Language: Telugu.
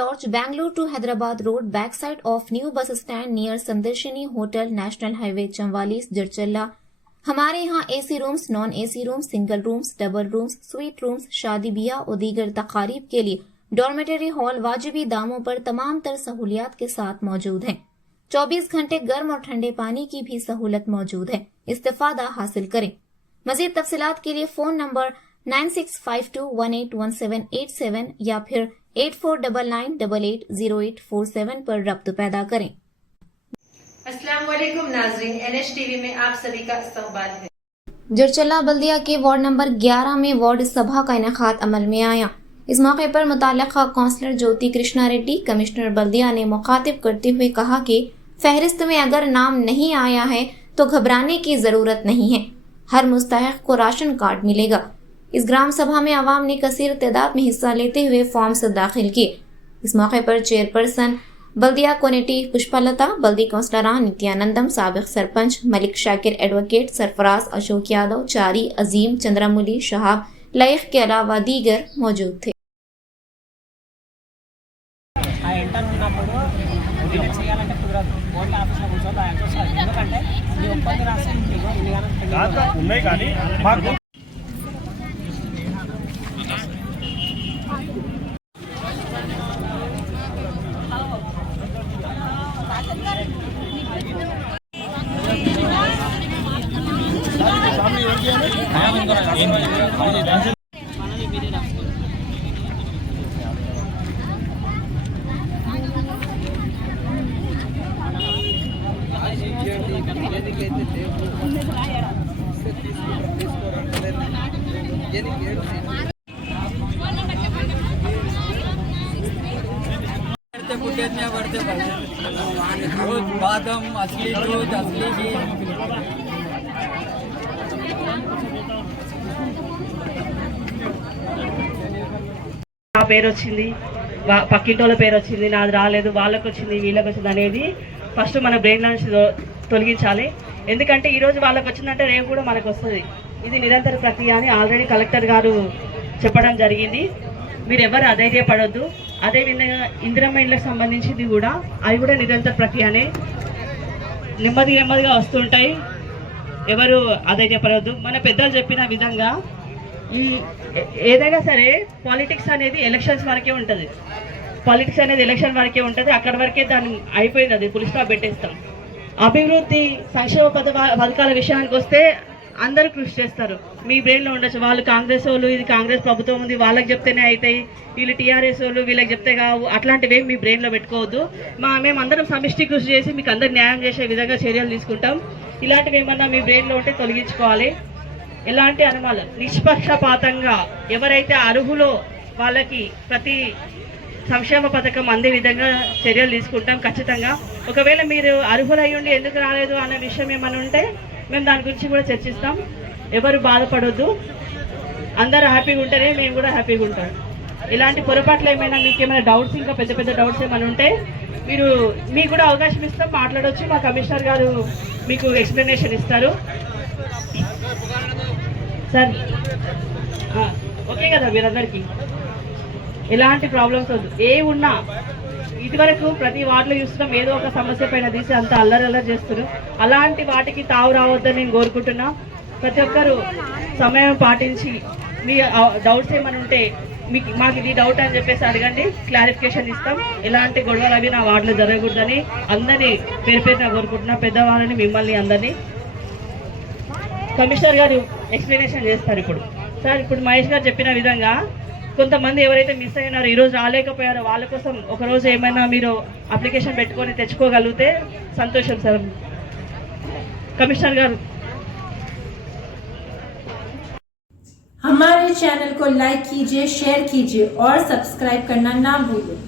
Lodge, Bangalore to Hyderabad Road, backside of new bus stand near Sandarshini Hotel, National Highway, Chamwalis, Jirchalla। हमारे यहाँ AC rooms, non AC rooms, single rooms, double rooms, sweet rooms, शादी ब्याह और दीगर तकारीब के लिए डॉर्मेटरी हॉल वाजिबी दामों पर तमाम तर सहूलियात के साथ मौजूद हैं। 24 घंटे गर्म और ठंडे पानी की भी सहूलत मौजूद है, इस्तेफादा हासिल करें। मजीद तफसीलात के लिए फोन नंबर 9652181787 या फिर 8499880847 पर रब्त पैदा करें। अस्सलाम वालेकुम नाज़रीन, NH-TV में आप सभी का इस्तकबाल है। जिरचला बल्दिया के वार्ड नंबर 11 में वार्ड सभा का इनेकाद अमल में आया। इस मौके पर मुताल्लिका काउंसलर ज्योति कृष्णा रेड्डी कमिश्नर बल्दिया ने मुखातिब करते हुए कहा कि फहरिस्त में अगर नाम नहीं आया है तो घबराने की जरूरत नहीं है, हर मुस्तहिक को राशन कार्ड मिलेगा। इस ग्राम सभा में आवाम ने कसीर तादाद में हिस्सा लेते हुए फॉर्म्स दाखिल किए। इस मौके पर चेयरपर्सन बल्दिया कोनेटी पुष्पलता, बल्दी काउंसलरान नित्यानंदम, साबिक सरपंच मलिक शाकिर, एडवोकेट सरफराज, अशोक यादव, चारी, अजीम, चंद्रमुली, शहाब, लईख के अलावा दीगर मौजूद थे। दूध, बादाम, असली दूध, असली घी। నా పేరు వచ్చింది, పక్కింటోళ్ళ పేరు వచ్చింది, నాది రాలేదు, వాళ్ళకి వచ్చింది, వీళ్ళకి వచ్చింది అనేది ఫస్ట్ మన బ్రెయిన్ నుంచి తొలగించాలి. ఎందుకంటే ఈరోజు వాళ్ళకి వచ్చిందంటే రేపు కూడా మనకు వస్తుంది. ఇది నిరంతర ప్రక్రియ అని ఆల్రెడీ కలెక్టర్ గారు చెప్పడం జరిగింది. మీరు ఎవరు అధైర్యపడొద్దు. అదేవిధంగా ఇందిరమ్మ ఇళ్ళకి సంబంధించింది కూడా అవి కూడా నిరంతర ప్రక్రియనే, నెమ్మదిగా వస్తుంటాయి. ఎవరు అధైర్యపడొద్దు. మన పెద్దలు చెప్పిన విధంగా ఈ ఏదైనా సరే పాలిటిక్స్ అనేది ఎలక్షన్స్ వరకే ఉంటుంది. అక్కడి వరకే దాన్ని అయిపోయింది, అది ఫుల్ స్టాప్ పెట్టేస్తాం. అభివృద్ధి సంక్షేమ పథకాల విషయానికి వస్తే అందరూ కృషి చేస్తారు. మీ బ్రెయిన్లో ఉండొచ్చు, వాళ్ళు కాంగ్రెస్ వాళ్ళు, ఇది కాంగ్రెస్ ప్రభుత్వం ఉంది, వాళ్ళకి చెప్తేనే అవుతాయి, వీళ్ళు టీఆర్ఎస్ వాళ్ళు, వీళ్ళకి చెప్తే కావు, అట్లాంటివి మీ బ్రెయిన్లో పెట్టుకోవద్దు. మేమందరం సమిష్టి కృషి చేసి మీకు అందరు న్యాయం చేసే విధంగా చర్యలు తీసుకుంటాం. ఇలాంటివి ఏమన్నా మీ బ్రెయిన్లో ఉంటే తొలగించుకోవాలి. ఎలాంటి అనుమానం నిష్పక్షపాతంగా ఎవరైతే అర్హులో వాళ్ళకి ప్రతి సంక్షేమ పథకం అందే విధంగా చర్యలు తీసుకుంటాం ఖచ్చితంగా. ఒకవేళ మీరు అర్హులయ్యుండి ఎందుకు రాలేదు అనే విషయం ఏమైనా ఉంటే మేము దాని గురించి కూడా చర్చిస్తాం. ఎవరు బాధపడొద్దు, అందరూ హ్యాపీగా ఉంటేనే మేము కూడా హ్యాపీగా ఉంటాం. ఇలాంటి పొరపాట్లు ఏమైనా మీకు ఏమైనా డౌట్స్, ఇంకా పెద్ద డౌట్స్ ఏమైనా ఉంటే మీకు కూడా అవకాశం ఇస్తాం, మాట్లాడవచ్చు. మా కమిషనర్ గారు మీకు ఎక్స్ప్లెనేషన్ ఇస్తారు. సార్ ఓకే కదా మీరందరికీ? ఎలాంటి ప్రాబ్లమ్స్ వద్దు. ఏ ఉన్నా ఇదివరకు ప్రతి వార్డులో చూస్తున్నాం, ఏదో ఒక సమస్య పైన తీసి అంత అల్లరి చేస్తున్నారు. అలాంటి వాటికి తావు రావద్దని నేను కోరుకుంటున్నా. ప్రతి ఒక్కరు సమయం పాటించి మీ డౌట్స్ ఏమైనా ఉంటే మాకు ఇది డౌట్ అని చెప్పేసి అడగండి, క్లారిఫికేషన్ ఇస్తాం. ఎలాంటి గొడవలు అవి నా వార్డులో జరగకూడదని అందరినీ పేరున కోరుకుంటున్నా, పెద్దవాళ్ళని, మిమ్మల్ని అందరినీ. కమిషనర్ గారు ఎక్స్ప్లెనేషన్ చేస్తారు ఇప్పుడు. సార్, ఇప్పుడు మహేష్ గారు చెప్పిన విధంగా కొంతమంది ఎవరైతే మిస్ అయినారో, ఈరోజు రాలేకపోయారో, వాళ్ళ కోసం ఒకరోజు ఏమైనా మీరు అప్లికేషన్ పెట్టుకొని తెచ్చుకోగలిగితే సంతోషం సార్. कमिश्नर गारू हमारे चैनल को लाइक कीजिए, शेयर कीजिए और सब्सक्राइब करना ना भूलें।